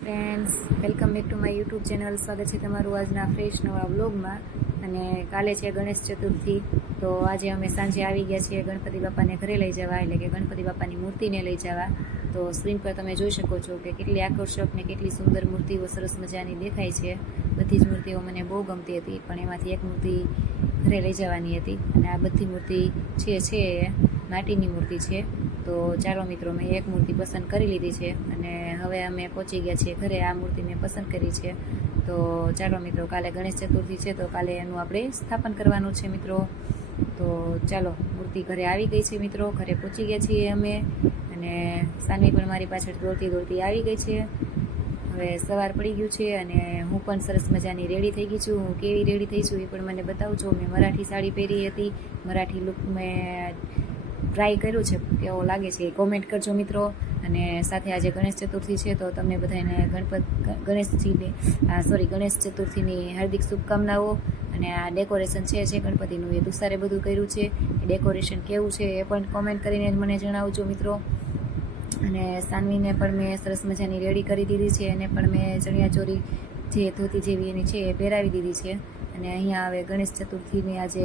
Friends, welcome back to my YouTube channel. સ્વાગત છે તમારું આજના ફ્રેશ નવા વ્લોગમાં. અને કાલે છે ગણેશ ચતુર્થી, તો આજે અમે સાંજે આવી ગયા છીએ ગણપતિ બાપાને ઘરે લઈ જવા, એટલે કે ગણપતિ બાપાની મૂર્તિને લઈ જવા. તો સ્ક્રીન પર તમે જોઈ શકો છો કે કેટલી આકર્ષક ને કેટલી સુંદર મૂર્તિઓ સરસ મજાની દેખાય છે. બધી જ મૂર્તિઓ મને બહુ ગમતી હતી, પણ એમાંથી એક મૂર્તિ ઘરે લઈ જવાની હતી. અને આ બધી મૂર્તિ છે એ માટીની મૂર્તિ છે. તો ચાલો મિત્રો, મેં એક મૂર્તિ પસંદ કરી લીધી છે અને હવે અમે પહોંચી ગયા છીએ ઘરે. આ મૂર્તિ મેં પસંદ કરી છે. તો ચાલો મિત્રો, કાલે ગણેશ ચતુર્થી છે, તો કાલે એનું આપણે સ્થાપન કરવાનું છે મિત્રો. તો ચાલો, મૂર્તિ ઘરે આવી ગઈ છે મિત્રો, ઘરે પહોંચી ગયા છીએ અમે. અને સાનવી પણ મારી પાછળ દોડતી દોડતી આવી ગઈ છે. હવે સવાર પડી ગયું છે અને હું પણ સરસ મજાની રેડી થઈ ગઈ છું. હું કેવી રેડી થઈ છું એ પણ મને બતાવજો. મેં મરાઠી સાડી પહેરી હતી, મરાઠી લુક મેં ટ્રાય કર્યું છે, કેવો લાગે છે એ કોમેન્ટ કરજો મિત્રો. અને સાથે આજે ગણેશ ચતુર્થી છે, તો તમને બધાને ગણેશ ચતુર્થીની હાર્દિક શુભકામનાઓ. અને આ ડેકોરેશન છે ગણપતિનું, એ તુષારે બધું કર્યું છે. એ ડેકોરેશન કેવું છે એ પણ કોમેન્ટ કરીને મને જણાવજો મિત્રો. અને સાનવીને પણ મેં સરસ મજાની રેડી કરી દીધી છે. એને પણ મેં ચણિયાચોળી જે ધોતી જેવી એની છે એ પહેરાવી દીધી છે. અને અહીંયા હવે ગણેશ ચતુર્થીની આજે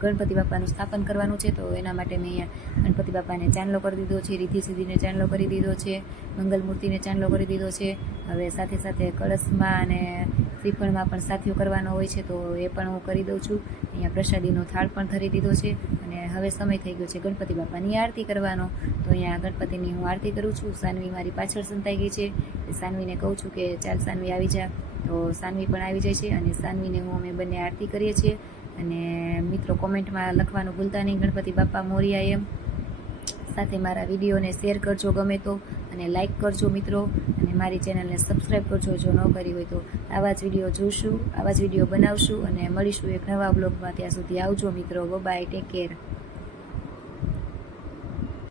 ગણપતિ બાપાનું સ્થાપન કરવાનું છે, તો એના માટે મેં અહીંયા ગણપતિ બાપાને ચાંદલો કરી દીધો છે, રીધિ સિદ્ધિને ચાંદલો કરી દીધો છે, મંગલ મૂર્તિને ચાંદલો કરી દીધો છે. હવે સાથે સાથે કળશમાં અને શ્રીફળમાં પણ સાથીઓ કરવાનો હોય છે, તો એ પણ હું કરી દઉં છું. અહીંયા પ્રસાદીનો થાળ પણ ધરી દીધો છે. અને હવે સમય થઈ ગયો છે ગણપતિ બાપાની આરતી કરવાનો, તો અહીંયા ગણપતિની હું આરતી કરું છું. સાનવી મારી પાછળ સંતાઈ ગઈ છે. સાનવીને કહું છું કે ચાલ સાનવી આવી જા, તો સાનવી પણ આવી જાય છે. અને સાનવીને હું અમે બંને આરતી કરીએ છીએ. અને મિત્રો, કોમેન્ટમાં લખવાનું ભૂલતા નહીં, ગણપતિ બાપા મોરિયા એમ. સાથે મારા વિડીયોને શેર કરજો ગમે તો, અને લાઇક કરજો મિત્રો. અને મારી ચેનલને સબસ્ક્રાઈબ કરજો જો ન કરી હોય તો. આવા જ વિડીયો જોઈશું, આવા જ વિડીયો બનાવશું અને મળીશું એક નવા બ્લોગમાં. ત્યાં સુધી આવજો મિત્રો. Bye, take care.